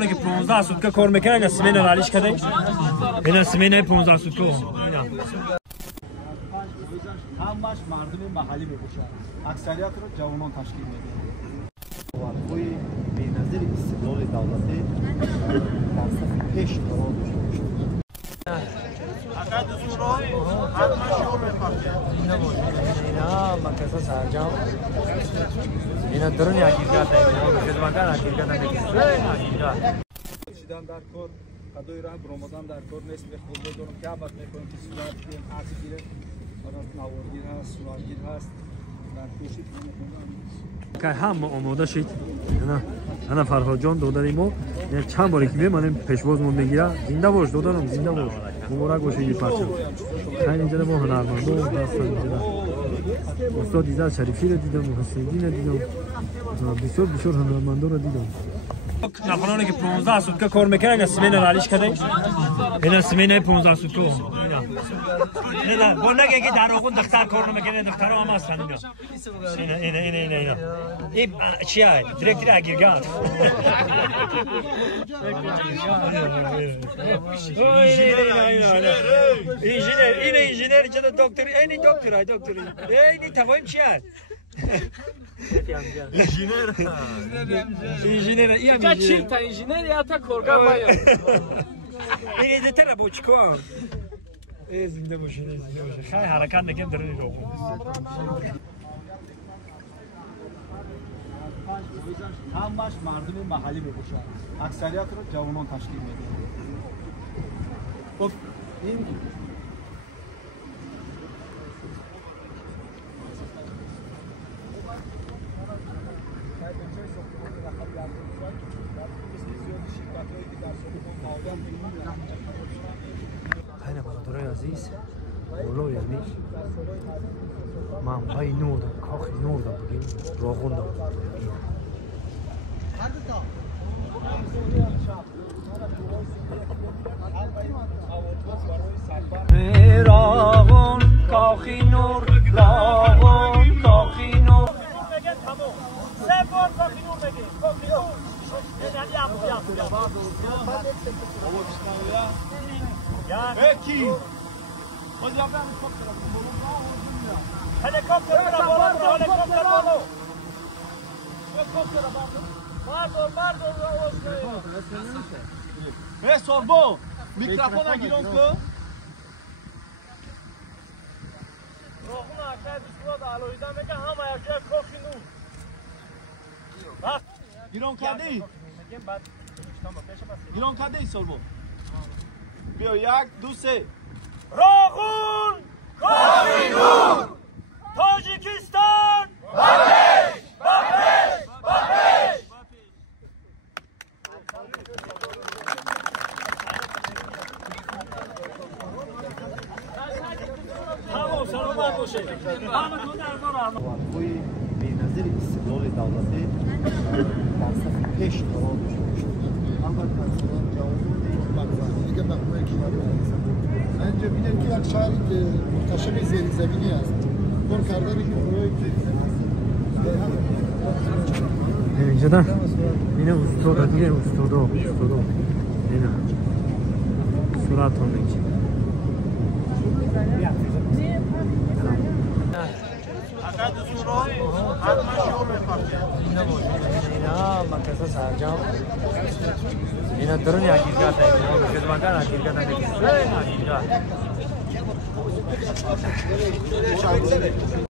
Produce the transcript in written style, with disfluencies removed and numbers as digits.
نفرانی که 15 سوتکه کار میکنن اینا سمین رالیش کردن اینا سمین 15 سوتکه همش مردم محلی میباشن اکثریت رو جوانان تشکیل میدن وقتی بی‌نظیر استقلال دولتی فلسفه پیش قرار داشته عقد سورای حتما شعور می‌کنه اینا مکاسا سرجام اینا درون حقیقت است خدمتگار حقیقت است چیدن در کار قدوی راه برآمدن در کار نیست به خود بدونم که بعد میکنم که صورت گیرم عکس گیرم نوارگیر هست سوارگیر هست در کوشش میکنم که هم آماده شد انا فرهاد جان دادن ما چند باری که میمونیم پیشوازمون میگیره زنده باش دادنم زنده باش مبارک باشه این پرچم خیلی اینجا ما هنرمندان هستن اینجا استاد ایزد شریفی رو دیدم حسینی رو دیدم بسیار هنرمندان رو دیدم نفرانی که 15 سوتکه کار میکنن اینا سمین رالیش کردن اینا سمین 15 سوتکه اینا با نگه که در آقون دختر کار نمیکنه دختر هم هستن اینا این چیه؟ دیرکتر اگرگان این انجینر چه دکتر این دکتر این تفاهم چیه؟ انجینر یا چی تا انجینر یا تا کارگر باید این دیتر با چیکار زنده باشه خیلی حرکت نکن در این رو همش مردم محلی میباشن اکثریت رو جوانان تشکیل میدن خب این خیلی برادرای عزیز بالا یعنی منبع نور دارم کاخ نور دارم بگیم راغون دارم راغون کاخی نور راغون کاخی نور سه بار کاخی نور بگی کاخی نور Peki. Helikopter Sorbo, mikrofon agirons ko. Rohun aşağı düşüyor da aloydan meka ham ayacak koşinu. Bak. Giron kadi. Giron kadi sorbo. Bio yak duse. Rohun Kohinur Tacikistan Babeş Babeş Babeş Tamam selamat olsun. Ahmet Hoca وقتی بی‌نظیر استقلال دولتی فلسفه پیش قرار داشته البته جوانان دیگه مقوله کی انجا بینن که یک شهر مرتشب زیر زمینی است کار کردن که برای اینجا نه اینه استودا دیگه استودا اینه صورت هم میگه عقد سورای حتما شعور میکنه اینا مکاسا سرجام اینا درون حقیقت است خدمتگار حقیقت است